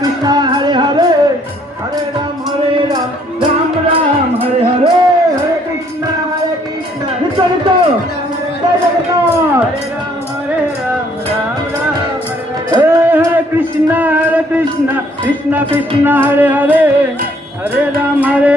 কৃষ্ণ, হরে হরে হরে রাম হরে রাম রাম রাম, হরে হরে হরে কৃষ্ণ হরে কৃষ্ণ, নিত্য নিত্য, জয় জগন্নাথ। হরে রাম রাম রাম হরে হরে কৃষ্ণ হরে কৃষ্ণ কৃষ্ণ কৃষ্ণ, হরে হরে হরে রাম, হরে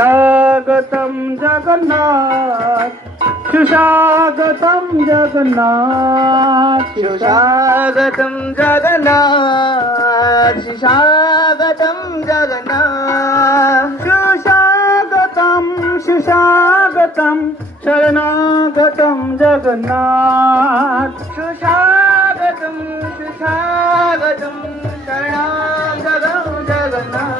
स्वागतं जगन्नाथ सुस्वागतं जगन्नाथ सुस्वागतं जगन्नाथ सुस्वागतं जगन्नाथ सुस्वागतं सुस्वागतं शरणागतं जगन्नाथ सुस्वागतं सुस्वागतं शरणागतं जगन्नाथ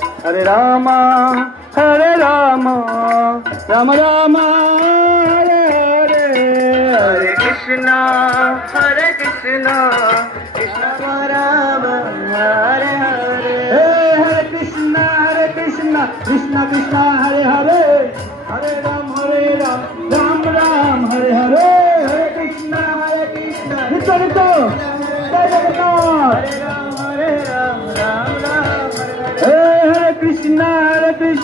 హరే రామ హరే రామ రామ రామ హరే హరే. హరే కృష్ణ హరే కృష్ణ. కృష్ణ రామ హరే హరే. హరే కృష్ణ హరే కృష్ణ కృష్ణ కృష్ణ హరే హరే. హరే రామ హరే రామ రామ రామ హరే హరే. హరే కృష్ణ హరే కృష్ణ. నిత్య నిత్య జయ జగన్నాథ్.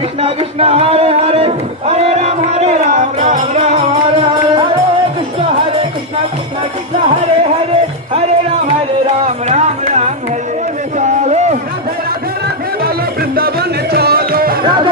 कृष्णा कृष्णा हरे हरे हरे राम हरे राम राम राम हरे हरे हरे कृष्णा हरे कृष्णा कृष्णा कृष्णा हरे हरे हरे राम हरे राम राम राम हरे चलो राधे राधे राधे वालो वृंदावन चलो राधे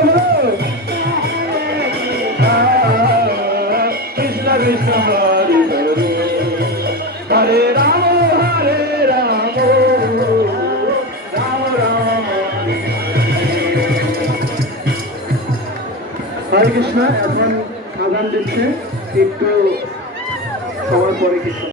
এখন খাদান দিচ্ছে একটু খাওয়ার পরে কিছু